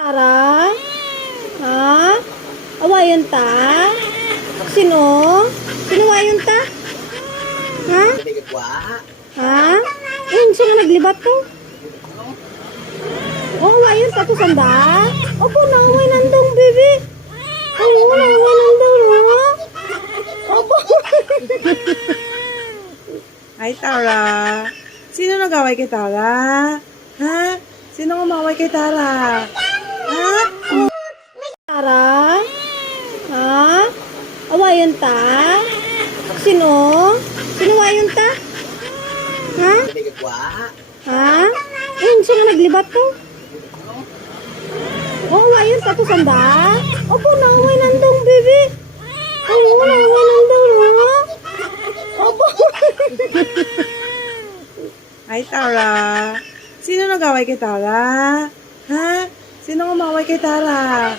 Tara? Ha? Awayan ta? Sino? Sino wayan ta? Ha? Ha? Sino nga naglibat to? Oh, awayan ta to sanda? Opo, naway nandong, baby. Ay, wala, naway nandong, ha? Opo. Ay, Tara. Sino nag-away kay Tara? Ha? Sino umaway kay Tara? Ha? Tara? Ha? Awayan ta? Sino? Sino wayan ta? Ha? Ha? Sino nga naglibat to? Oh, awayan ta to sanda? Opo, naway nandong, baby. Ay, wala, naway nandong, ha? Opo. Ay, Tara. Sino nag-away kay Tara? Ha? Sino umaway kay Tara?